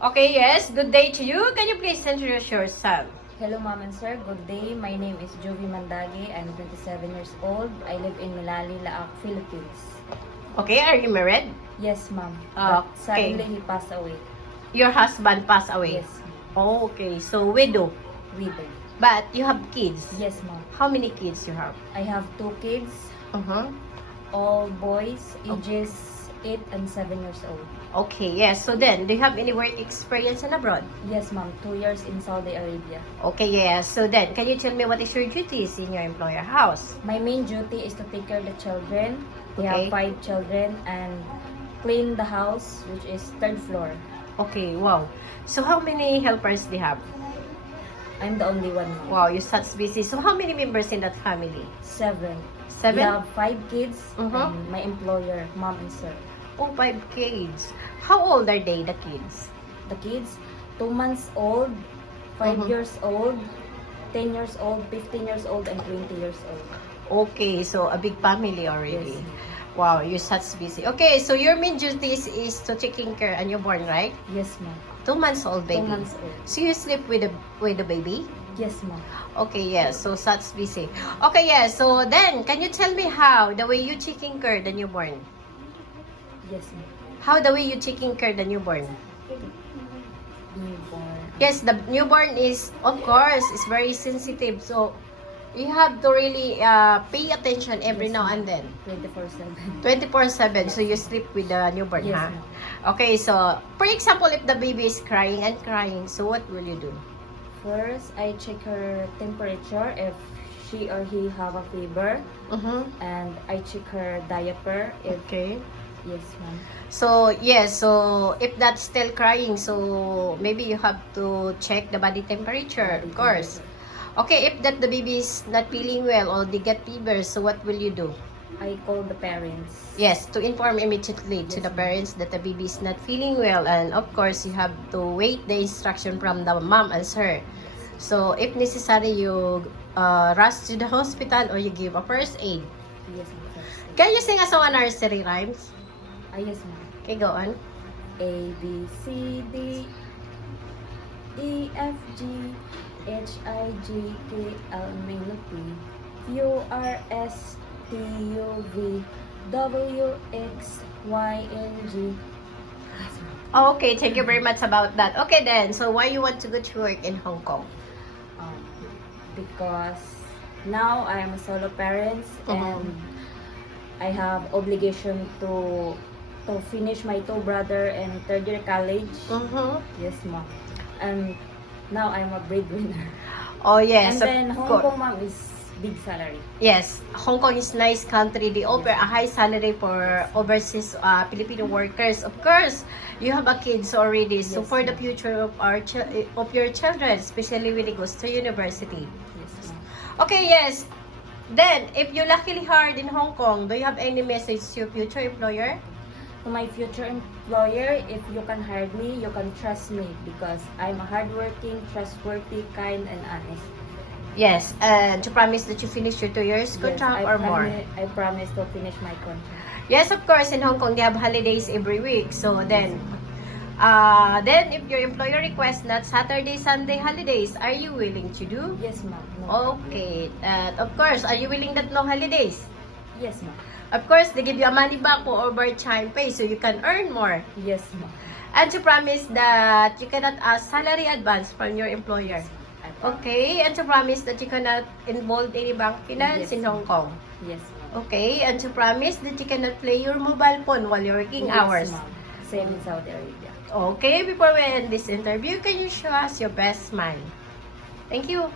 Okay, yes. Good day to you. Can you please introduce yourself? Hello, ma'am and sir. Good day. My name is Jovi Mandagi. I'm 27 years old. I live in Milali, Laak, Philippines. Okay, are you married? Yes, ma'am. Okay. But suddenly he passed away. Your husband passed away? Yes, Oh, okay. So, widow. widow. But you have kids? Yes, ma'am. How many kids you have? I have 2 kids, Uh-huh. all boys, ages 8 and 7 years old. Okay, yes. So then, do you have any work experience in abroad? Yes, ma'am. 2 years in Saudi Arabia. Okay, yes. So then, can you tell me what is your duties in your employer house? My main duty is to take care of the children. We Okay. have 5 children and clean the house, which is 3rd floor. Okay, wow. So how many helpers do you have? I'm the only one, ma'am. Wow, you're such busy. So how many members in that family? 7. 7? We have 5 kids Mhm. and my employer, mom and sir. Oh, 5 kids. How old are they, the kids? The kids, 2 months old, 5 Mhm. years old, 10 years old, 15 years old, and 20 years old. Okay, so a big family already. Yes. Wow, you're such busy. Okay, so your main duties is to taking care a newborn, right? Yes, ma'am. 2 months old 2 baby. months old. So you sleep with the baby? Yes, ma'am. Okay, yes. So such busy. Okay, yes. So then, can you tell me how the way you taking care the newborn? Yes, ma'am. How the way you taking care the newborn? Newborn. Yes, the newborn is, of course, is very sensitive. So you have to really pay attention every Yes, now ma'am. and then. 24/7. 24/7, so you sleep with the newborn, Yes, huh? ma'am. Okay, so, for example, if the baby is crying and crying, so what will you do? First, I check her temperature if she or he have a fever, and I check her diaper if Okay. yes, ma'am. So, yes, so, if that's still crying, so, maybe you have to check the body temperature, of course. Okay, if that the baby is not feeling well or they get fever, so what will you do? I call the parents. Yes, to inform immediately to Yes, the ma'am. parents that the baby is not feeling well, and of course you have to wait the instruction from the mom and sir. So if necessary, you rush to the hospital or you give a first aid. Yes, ma'am. First. Can you sing us one nursery rhymes? Yes, ma'am. Okay, go on. A B C D E F G H I J K L M N P Q R S T U V W X Y and Z. Okay, thank you very much about that. Okay then, so why you want to go to work in Hong Kong? Um, because now I am a solo parent and I have obligation to finish my 2 brother and 3rd year college. Yes, ma'am. And now I'm a breadwinner. Oh yes, And then of Hong course. Kong, ma'am, is big salary. Yes, Hong Kong is nice country. They offer a high salary for overseas Filipino workers. Of course, you have a kids already. So Yes, for the ma'am. future of of your children, especially when it goes to university. Yes, ma'am. Okay, yes. Then, if you luckily hard in Hong Kong, do you have any message to your future employer? To my future employer, if you can hire me, you can trust me because I'm a hardworking, trustworthy, kind, and honest. Yes, and to promise that you finish your 2 years contract Yes, or more. I promise to finish my contract. Yes, of course, in Hong Kong, they have holidays every week. So then if your employer requests not Saturday, Sunday holidays, are you willing to do? Yes, ma'am. No. Okay. Of course, are you willing that no holidays? Yes, ma'am. Of course, they give you a money back for overtime pay so you can earn more. Yes, ma'am. And to promise that you cannot ask salary advance from your employer. I promise. Okay, and to promise that you cannot involve any bank finance Yes, in Hong Kong. Yes, ma'am. Okay, and to promise that you cannot play your mobile phone while you're working Yes, hours. ma'am. Same in Saudi Arabia. Okay, before we end this interview, can you show us your best smile? Thank you.